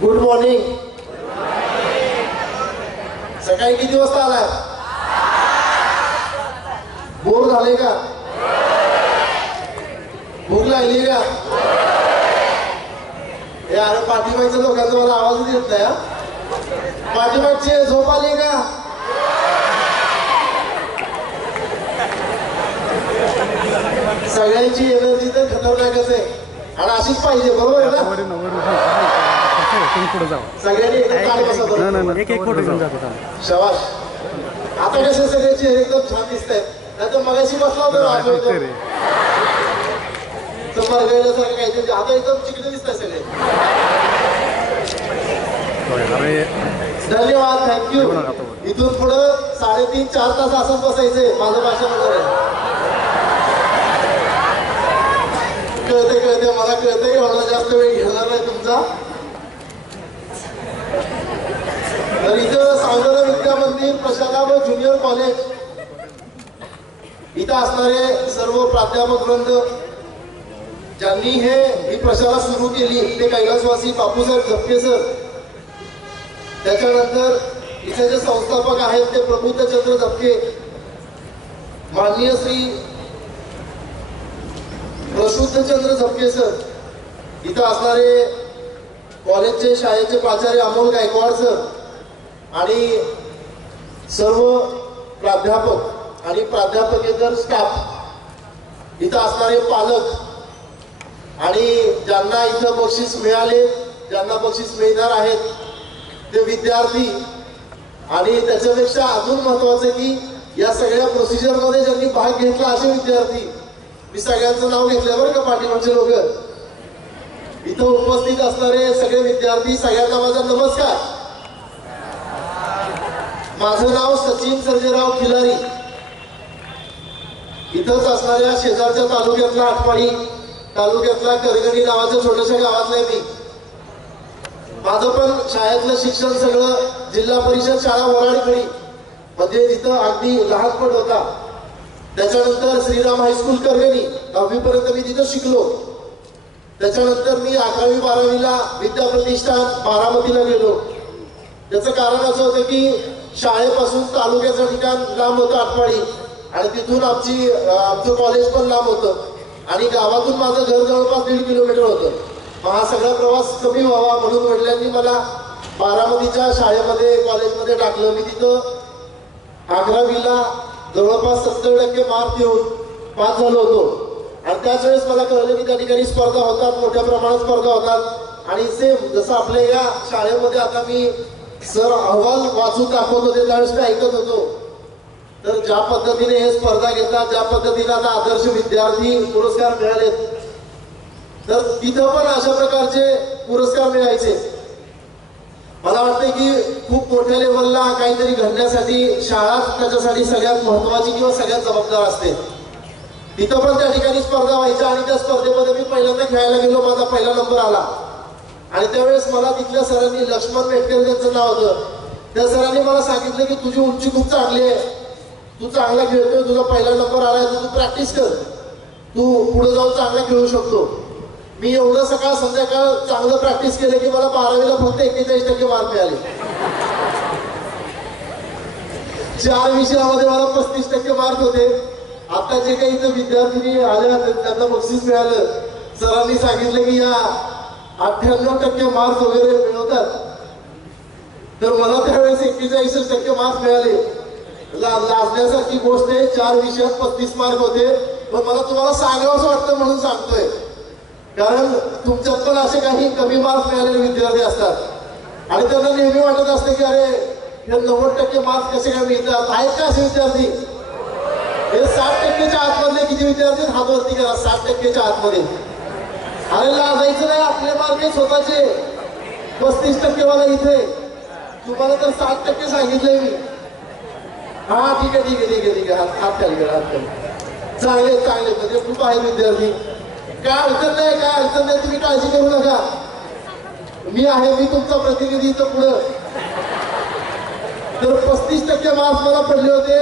Good morning. सकाळी किती वाजता आलाय? बोर झाले का? भूक लागली का? हे अरे पाठीमागच्या लोकांचा मला आवाजच येत नाही. पाठीमागचे झोप आली का? सगळ्यांची एनर्जी तर खतरनाकच आहे आणि अशीच पाहिजे, बरोबर आहे ना? सगळ्यांनी एक एक फोटो घेऊन जातो. शाबाश. आता कसे सगळे चेहरे एकदम छान दिसत आहेत. नाही तर मगाशी बसला होता काहीतरी, आता एकदम चिकटे दिसत आहे सगळे. धन्यवाद, थँक्यू. इथून पुढं 3.5-4 तास असंच बसायचंय. माझं भाषण वगैरे कळते मला कळते. एवढा जास्त वेळ घेणार नाही तुमचा. तर इथं सौंदर्य विद्या मंदिर प्रशाला व ज्युनियर कॉलेज इथं असणारे सर्व प्राध्यापक वृंद ज्यांनी ही प्रशाला सुरू केली ते कैलासवासी बापूसाहेब झपके सर. त्याच्यानंतर इथे जे संस्थापक आहेत ते प्रबुद्धचंद्र झपके, माननीय श्री प्रशुद्धचंद्र झपके सर. इथं असणारे कॉलेजचे शाळेचे प्राचार्य अमोल गायकवाड सर आणि सर्व प्राध्यापक आणि प्राध्यापकेतर स्टाफ, इथं असणारे पालक आणि ज्यांना इथं बक्षीस मिळाले, ज्यांना बक्षीस मिळणार आहेत ते विद्यार्थी, आणि त्याच्यापेक्षा अजून महत्वाचं की या सगळ्या प्रोसिजर मध्ये ज्यांनी भाग घेतला असे विद्यार्थी. मी सगळ्यांचं नाव घेतलं बरं का, पाठीमागचे लोक. इथं उपस्थित असणारे सगळे विद्यार्थी, सगळ्यांना माझा नमस्कार. माझं नाव सचिन सर्जेराव खिलारी. इथंच असणाऱ्या शेजारच्या तालुक्यातला आटपाडी तालुक्यातला करगणी नावाच्या छोट्याशा गावातला मी. माझं पण शाळेतलं शिक्षण सगळं जिल्हा परिषद शाळा वराडखडी म्हणजे तिथं अगदी लहानपण होता. त्याच्यानंतर श्रीराम हायस्कूल करगणी 10वी पर्यंत मी तिथं शिकलो. त्याच्यानंतर मी 11वी-12वीला विद्या प्रतिष्ठान बारामतीला गेलो. त्याचं कारण असं होतं की शाळेपासून तालुक्याचं ठिकाण लांब होतं आटपाडी, आणि तिथून आमचं कॉलेज पण लांब होतं, आणि गावातून माझं घर जवळपास 1.5 किलोमीटर होतं. हा सगळा प्रवास कमी व्हावा म्हणून वडिलांनी मला बारामतीच्या शाळेमध्ये कॉलेजमध्ये टाकलं. मी तिथं 11वीला जवळपास 70% मार्क येऊन पास झालो होतो. आणि त्याच वेळेस मला कळलं की त्या ठिकाणी स्पर्धा होतात, मोठ्या प्रमाणात स्पर्धा होतात. आणि सेम जसं आपल्या या शाळेमध्ये आता मी सर अहवाल वाचून दाखवत होते त्यावेळेस मी ऐकत होतो. तर ज्या पद्धतीने हे स्पर्धा घेतात, ज्या पद्धतीने आता आदर्श विद्यार्थी पुरस्कार मिळालेत, तर तिथं पण अशा प्रकारचे पुरस्कार मिळायचे. मला वाटतं की खूप मोठ्या लेवलला काहीतरी घडण्यासाठी शाळा त्याच्यासाठी सगळ्यात महत्वाची किंवा सगळ्यात जबाबदार असते. तिथं पण त्या ठिकाणी स्पर्धा व्हायच्या, आणि त्या स्पर्धेमध्ये मी पहिल्यांदा खेळायला गेलो. माझा पहिला नंबर आला. आणि त्यावेळेस मला तिथल्या सरांनी, लक्ष्मण मेटकर त्यांचं नाव होतं, त्या सरांनी मला सांगितलं की तुझी उंची खूप चांगली आहे, तू चांगला खेळतोय, तुझा पहिला नंबर आलाय, तू प्रॅक्टिस कर, तू पुढे जाऊन चांगला खेळू शकतो. मी एवढं सकाळ संध्याकाळ चांगलं प्रॅक्टिस केलं की मला 12वीला फक्त 41% मार्क मिळाले. 4 विषयामध्ये मला 35% मार्क होते. आता जे काही इथं विद्यार्थी आल्या त्यांना बक्षीस मिळालं. सरांनी सांगितलं की या 98% मार्क्स वगैरे मिळवतात, तर मला त्यावेळेस 41% मार्क्स मिळाले. लाजण्यासारखी गोष्ट आहे. 4 विषयात 35 मार्क होते. पण मला तुम्हाला सांगावं असं वाटतं म्हणून सांगतोय, कारण तुमच्यात पण असे काही कमी मार्क्स मिळालेले विद्यार्थी असतात, आणि त्यांना नेहमी वाटत असते की अरे हे 90% मार्क्स कसे काय मिळतात. आहेत का असे विद्यार्थी? हे 60%च्या आतमधले किती विद्यार्थी हात वरती करा. 60%च्या आतमध्ये. अरे लाजायचं नाही, आपले मार्क स्वतःचे. 35% मला इथे, तुम्हाला तर 60% सांगितलंय मी. हा ठीक आहे. हात खाली करा, हात खाली. चांगले म्हणजे खूप आहे विद्यार्थी. काय अडचण नाही, तुम्ही काळजी करू नका. मी आहे, मी तुमचा प्रतिनिधी इथं पुढं. तर 35% मार्क्स मला पडले होते.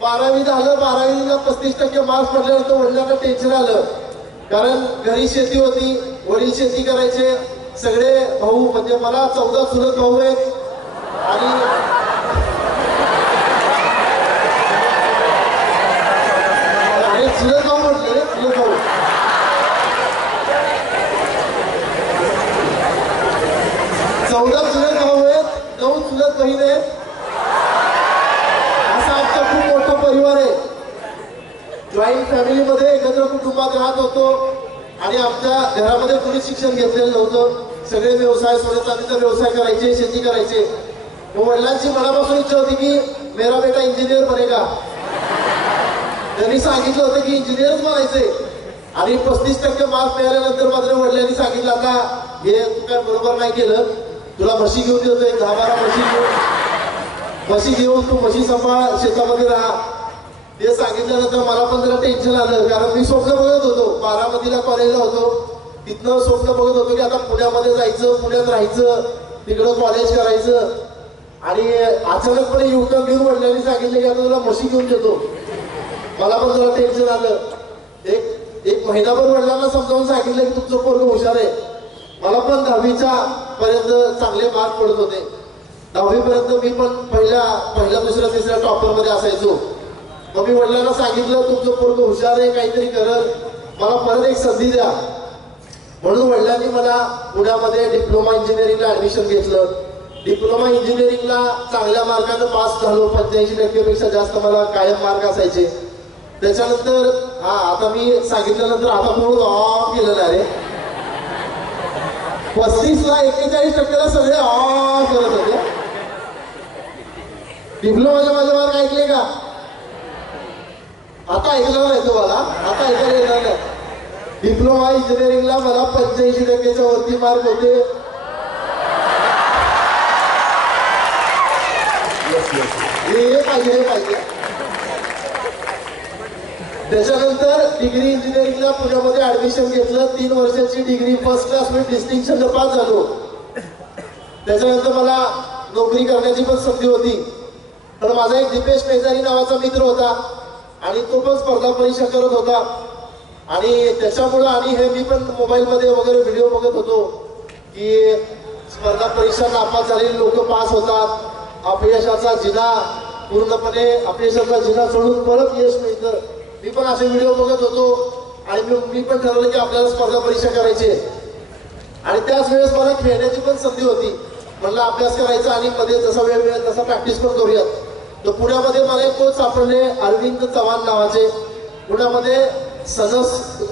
12वी झालं, 12वीला 35% मार्क्स पडल्यानंतर वडिलांना टेन्शन आलं, कारण घरी शेती होती, वडील शेती करायचे, सगळे भाऊ म्हणजे मला 14 चुलत भाऊ आहेत आणि चुलत भाऊ म्हटले चुलत भाऊ 14 चुलत भाऊ आहेत, 9 चुलत बहीण आहेत. असा आमचा खूप मोठा परिवार आहे. जॉईंट फॅमिलीमध्ये एकत्र कुटुंबात राहत होतो आणि आमच्या घरामध्ये कुणी शिक्षण घेतलेलं नव्हतं. सगळे व्यवसाय सोन्याचांदीचा व्यवसाय करायचे, शेती करायचे. वडिलांची मनापासून इच्छा होती की मेरा बेटा इंजिनियर बनेगा. त्यांनी सांगितलं होतं की इंजिनियरच बनायचे आणि 35% मार्क मिळाल्यानंतर मात्र वडिलांनी सांगितलं आता हे तू काय बरोबर नाही केलं, तुला म्हशी घेऊन देतो, एक 10-12 म्हशी घेऊन तू म्हशी सांभाळ, शेतामध्ये राहा. ते सांगितल्यानंतर मला पण जरा टेन्शन आलं, कारण मी स्वप्न बघत होतो. बारामतीला कॉलेजला होतो, तिथनं स्वप्न बघत होतो की आता पुण्यामध्ये जायचं, पुण्यात राहायचं, तिकडं कॉलेज करायचं. आणि अचानकपणे युटर्न घेऊन वडिलांनी सांगितलं की आता तुला म्हशी घेऊन देतो. मला पण जरा टेन्शन आलं. एक महिनाभर वडिलांना समजावून सांगितलं की तुमचं पोरगं हुशार आहे. मला पण 10वीच्या पर्यंत चांगले मार्क पडत होते. 10वी पर्यंत मी पण पहिल्या दुसऱ्या तिसऱ्या टॉपरमध्ये असायचो. मग मी वडिलांना सांगितलं तुमचं पोरगं हुशार आहे, काहीतरी करत, मला परत एक संधी द्या. म्हणून वडिलांनी मला पुण्यामध्ये डिप्लोमा इंजिनिअरिंगला ऍडमिशन घेतलं. डिप्लोमा इंजिनिअरिंगला चांगल्या मार्कानं पास झालो. 85% पेक्षा जास्त मला कायम मार्क असायचे. त्याच्यानंतर आता मी सांगितल्यानंतर आता कोण ऑफ केलं नाही रे. 35ला 41% सगळे ऑफ करत होते. डिप्लोमाच्या माझे मार्क ऐकले का? आता ऐकलं नाही तुम्हाला, आता ऐकायला येणार नाही. डिप्लोमा इंजिनिअरिंगला मला 85%च्या वरती मार्क होते. हे पाहिजे. त्याच्यानंतर डिग्री इंजिनिअरिंगला पुण्यामध्ये ऍडमिशन घेतलं. 3 वर्षाची डिग्री, फर्स्ट क्लास मध्ये डिस्टिंक्शन पास झालो. त्याच्यानंतर मला नोकरी करण्याची पण संधी होती. पण माझा एक दीपेश मेजारी नावाचा मित्र होता आणि तो पण स्पर्धा परीक्षा करत होता. आणि त्याच्यामुळं आणि हे मी पण मोबाईलमध्ये वगैरे व्हिडिओ बघत होतो की स्पर्धा परीक्षा नापास झालेली लोक पास होतात, अपयशाचा जिना पूर्णपणे अपयशाचा जिना सोडून परत यश मिळतं. मी पण असे व्हिडिओ बघत होतो आणि मी पण ठरवलं की आपल्याला स्पर्धा परीक्षा करायची. आणि त्याच वेळेस मला खेळण्याची पण संधी होती. म्हणलं अभ्यास करायचा आणि मध्ये जसा वेळ मिळेल तसा प्रॅक्टिस पण करूयात. तर पुण्यामध्ये मला एक कोच सापडले, अरविंद चव्हाण नावाचे. पुण्यामध्ये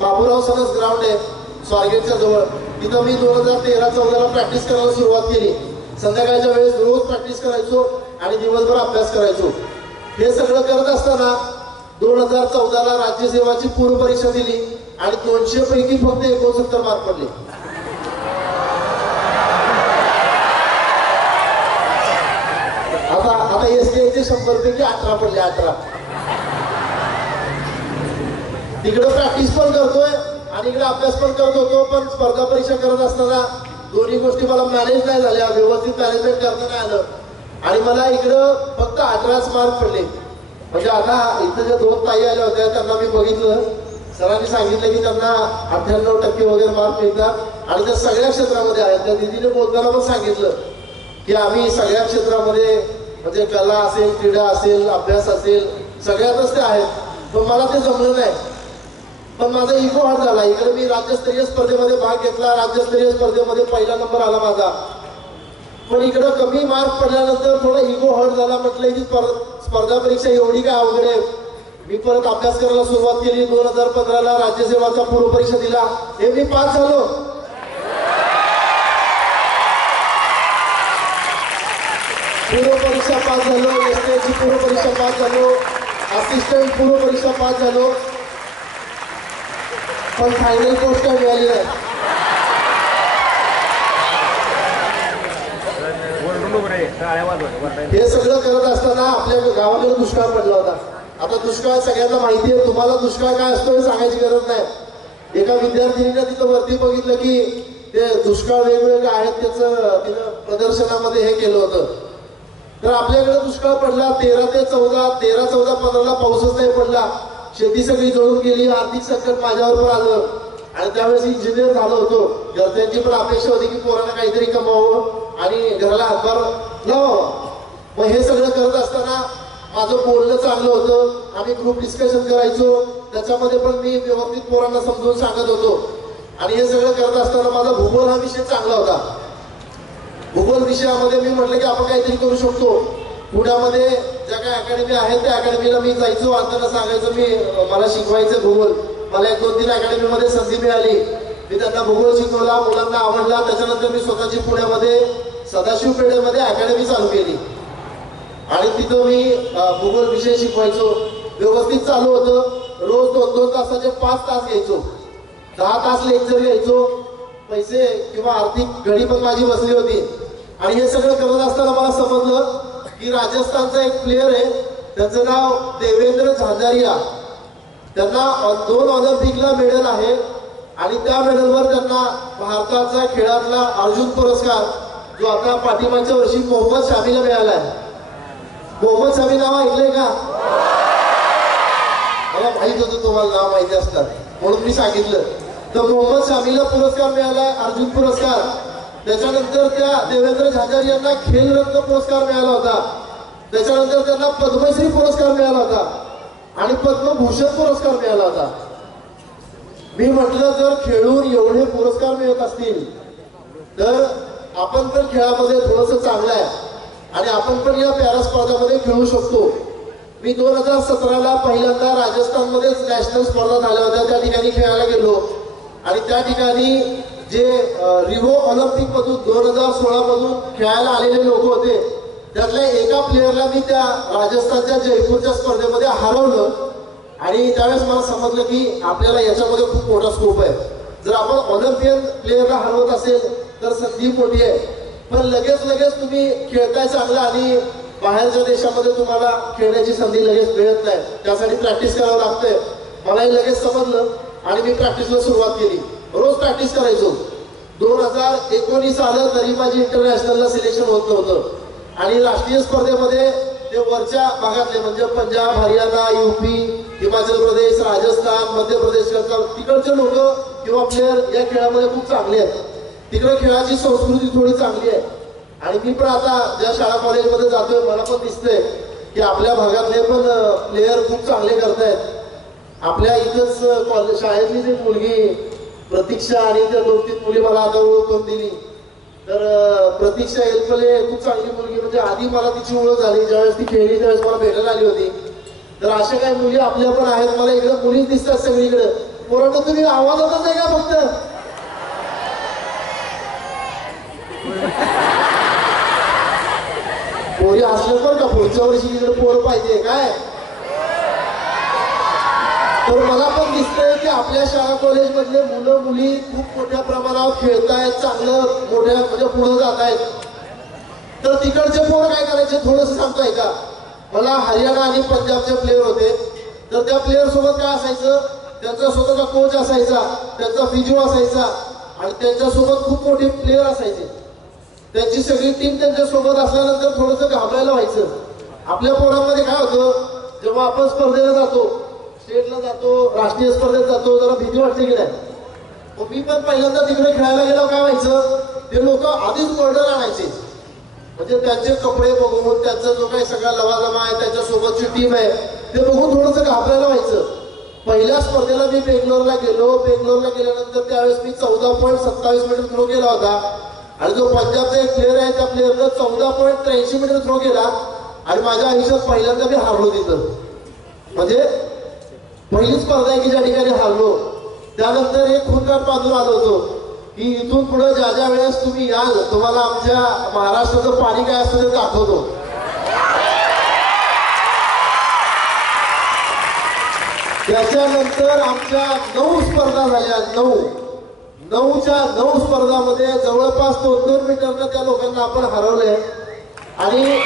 बाबूराव सनस ग्राउंड आहे स्वारगेटच्या जवळ. तिथं मी 2013-14ला प्रॅक्टिस करायला सुरुवात केली. संध्याकाळच्या वेळेस रोज प्रॅक्टिस करायचो आणि दिवसभर अभ्यास करायचो. हे सगळं करत असताना 2014ला राज्यसेवाची पूर्व परीक्षा दिली आणि 200 पैकी फक्त 69 मार्क पडले. आता एसटीआयचे 100 पैकी 18 पडले. 18. तिकडे प्रॅक्टिस पण करतोय आणि इकडे अभ्यास पण करत होतो. पण स्पर्धा परीक्षा करत असताना दोन्ही गोष्टी मला मॅनेज नाही झाल्या, व्यवस्थित मॅनेजमेंट करता नाही आलं आणि मला इकडं फक्त 18 मार्क पडले. म्हणजे आता इथं ज्या 2 ताई आल्या होत्या त्यांना मी बघितलं, सरांनी सांगितलं की त्यांना 98% वगैरे मार्क मिळतात आणि त्या सगळ्या क्षेत्रामध्ये आहेत. त्या दिदीने बोलताना पण सांगितलं की आम्ही सगळ्या क्षेत्रामध्ये म्हणजे कला असेल, क्रीडा असेल, अभ्यास असेल, सगळ्यातच ते आहेत. पण मला ते जमलं नाही. पण माझा इगो हर्ट झाला. इकडे मी राज्यस्तरीय स्पर्धेमध्ये भाग घेतला, राज्यस्तरीय स्पर्धेमध्ये पहिला नंबर आला माझा. पण इकडं कमी मार्क पडल्यानंतर थोडा इगो हर्ट झाला. म्हटलं की स्पर्धा परीक्षा एवढी काय अवघड आहे. मी परत अभ्यास करायला सुरुवात केली. 2015ला राज्यसेवाचा पूर्व परीक्षा दिला. हे मी पास झालो. पूर्व परीक्षा पास झालो, एसटीची पूर्व परीक्षा पास झालो, असिस्टंट पूर्व परीक्षा पास झालो. पण फायनल पोस्ट काय मिळाली नाही. हे सगळं करत असताना आपल्या गावाकडे दुष्काळ पडला होता. आता दुष्काळ सगळ्यांना माहिती आहे. तुम्हाला दुष्काळ काय असतो हे सांगायची गरज नाही. एका विद्यार्थिनीने तिथं वरती बघितलं की ते दुष्काळ वेगवेगळे आहेत, त्याचं तिनं प्रदर्शनामध्ये हे केलं होतं. तर आपल्याकडे दुष्काळ पडला 13 ते 14, 13-14-15ला पाऊसच नाही पडला. शेती सगळी जळून गेली. आर्थिक संकट माझ्यावर पण आलं. आणि त्यावेळेस इंजिनियर झालो होतो. घरच्यांची पण अपेक्षा होती की पोरांना काहीतरी कमावं आणि घराला हातभार लावावा. मग हे सगळं करत असताना माझं बोलणं चांगलं होतं. आम्ही ग्रुप डिस्कशन करायचो, त्याच्यामध्ये पण मी व्यवस्थित पोरांना समजून सांगत होतो. आणि हे सगळं करत असताना माझा भूगोल हा विषय चांगला होता. भूगोल विषयामध्ये मी म्हटलं की आपण काहीतरी करू शकतो. पुण्यामध्ये ज्या काही अकॅडमी आहेत त्या अकॅडमीला मी जायचो आणि त्यांना सांगायचो मी मला शिकवायचं भूगोल. मला 1-2-3 अकॅडमीमध्ये संधी मिळाली. मी त्यांना भूगोल शिकवला, मुलांना आवडला. त्याच्यानंतर मी स्वतःची पुण्यामध्ये सदाशिव पेठेमध्ये अकॅडमी चालू केली आणि तिथं मी भूगोल विषय शिकवायचो. व्यवस्थित चालू होतं. रोज 2-2 तासाचे 5 तास घ्यायचो, 10 तास लेक्चर घ्यायचो. पैसे किंवा आर्थिक घडी पण माझी बसली होती. आणि हे सगळं करत असताना मला समजलं की राजस्थानचा एक प्लेयर आहे, त्याचं नाव देवेंद्र झांझरिया. त्यांना 2 ऑलिम्पिकला मेडल आहे आणि त्या मेडलवर त्यांना भारताचा खेळातला अर्जुन पुरस्कार जो आता पाठीमागच्या वर्षी मोहम्मद शामीला मिळाला आहे. मोहम्मद शामी नाव ऐकलंय का? मला माहित होतं तुम्हाला नाव माहिती असतात म्हणून मी सांगितलं. तर मोहम्मद शामीला पुरस्कार मिळालाय, अर्जुन पुरस्कार. त्याच्यानंतर त्या देवेंद्र झांझरियांना खेलरत्न पुरस्कार मिळाला होता. त्याच्यानंतर त्यांना पद्मश्री पुरस्कार मिळाला होता आणि पद्मभूषण पुरस्कार मिळाला होता. मी म्हटलं जर खेळून एवढे पुरस्कार मिळत असतील तर आपण पण खेळामध्ये थोडंसं चांगलं आहे आणि आपण पण या पॅरा स्पर्धामध्ये खेळू शकतो. मी 2017ला पहिल्यांदा राजस्थानमध्येच नॅशनल स्पर्धा झाल्या होत्या, त्या ठिकाणी खेळायला गेलो आणि त्या ठिकाणी जे रिओ ऑलिम्पिक मधून 2016 मधून खेळायला आलेले लोक होते, त्यातल्या एका प्लेअरला मी त्या राजस्थानच्या जयपूरच्या स्पर्धेमध्ये हरवलं. आणि त्यावेळेस मला समजलं की आपल्याला याच्यामध्ये खूप मोठा स्कोप आहे. जर आपण ऑलिम्पियन प्लेअरला हरवत असेल तर संधी मोठी आहे. पण लगेच तुम्ही खेळताय चांगला आणि बाहेरच्या देशामध्ये तुम्हाला खेळण्याची संधी लगेच मिळत नाही. त्यासाठी प्रॅक्टिस करावं लागतंय. मलाही लगेच समजलं आणि मी प्रॅक्टिसला सुरुवात केली. रोज प्रॅक्टिस करायचो. 2019 आलं तरी माझी इंटरनॅशनलला सिलेक्शन होत नव्हतं आणि राष्ट्रीय स्पर्धेमध्ये ते वरच्या भागातले म्हणजे पंजाब, हरियाणा, यूपी, हिमाचल प्रदेश, राजस्थान, मध्य प्रदेश तिकडचे लोक किंवा प्लेअर या खेळामध्ये खूप चांगले आहेत. तिकडे खेळाची संस्कृती थोडी चांगली आहे. आणि मी पण आता ज्या शाळा कॉलेजमध्ये जातोय मला पण दिसतंय की आपल्या भागातले पण प्लेअर खूप चांगले करतायत. आपल्या इथंच कॉलेज शाळेतली जी मुलगी प्रतीक्षा आणि त्या 2-3 मुली मला आता ओळख करून दिली. तर प्रतीक्षा एलपले खूप चांगली मुलगी, म्हणजे आधी मला तिची ओळख झाली ज्यावेळेस ती खेळली त्यावेळेस मला भेटायला आली होती. तर अशा काही मुली आपल्या पण आहेत. मला इकडे मुलीच दिसतात सगळीकडे. पोरांनो तुम्ही आवाजातच आहे का फक्त? पोरी असलं पण का पुढच्या वर्षी इकडे पोरं पाहिजे काय? तर मला पण दिसतंय की आपल्या शाळा कॉलेज मधले मुलं मुली खूप मोठ्या प्रमाणावर खेळतायत, चांगलं मोठ्या म्हणजे पुढे जात आहेत. तर तिकडचे पोरं काय करायचे थोडंसं सांगतोय का? मला हरियाणा आणि पंजाबचे प्लेअर होते. तर त्या प्लेअर सोबत काय असायचं, त्यांचा स्वतःचा कोच असायचा, त्यांचा फिजिओ असायचा आणि त्यांच्यासोबत खूप मोठे प्लेअर असायचे. त्यांची सगळी टीम त्यांच्या सोबत असल्यानंतर थोडंसं घाबरायला व्हायचं. आपल्या पोरांमध्ये काय होतं, जेव्हा आपण स्पर्धेला जातो, स्टेटला जातो, राष्ट्रीय स्पर्धेत जातो, जरा भीती वाटते की नाही? मग मी पण पहिल्यांदा तिकडे खेळायला गेलो काय व्हायचं, ते लोक आधीच ऑर्डर आणायचे. म्हणजे त्यांचे कपडे बघून, त्यांचा जो काही सगळा लवाजमा आहे, त्यांच्यासोबतची टीम आहे, ते बघून थोडंसं घाबरायला व्हायचं. पहिल्या स्पर्धेला मी बेंगलोरला गेलो. बेंगलोरला गेल्यानंतर त्यावेळेस मी 14.27 मीटर थ्रो केला होता आणि जो पंजाबचा एक प्लेअर आहे त्या प्लेअरनं 14.83 मीटर थ्रो केला आणि माझ्या आयुष्यात पहिल्यांदा मी हारलो तिथं. म्हणजे पहिली स्पर्धा आहे की ज्या ठिकाणी हारलो. त्यानंतर एक खूनगाठ बांधून आलो होतो की इथून पुढे ज्या ज्या वेळेस तुम्ही याल तुम्हाला आमच्या महाराष्ट्राचं पाणी काय असतं ते दाखवतो. त्याच्यानंतर आमच्या 9 स्पर्धा झाल्या. 9च्या 9 स्पर्धामध्ये जवळपास 2-2 मीटरनं त्या लोकांना आपण हरवलंय आणि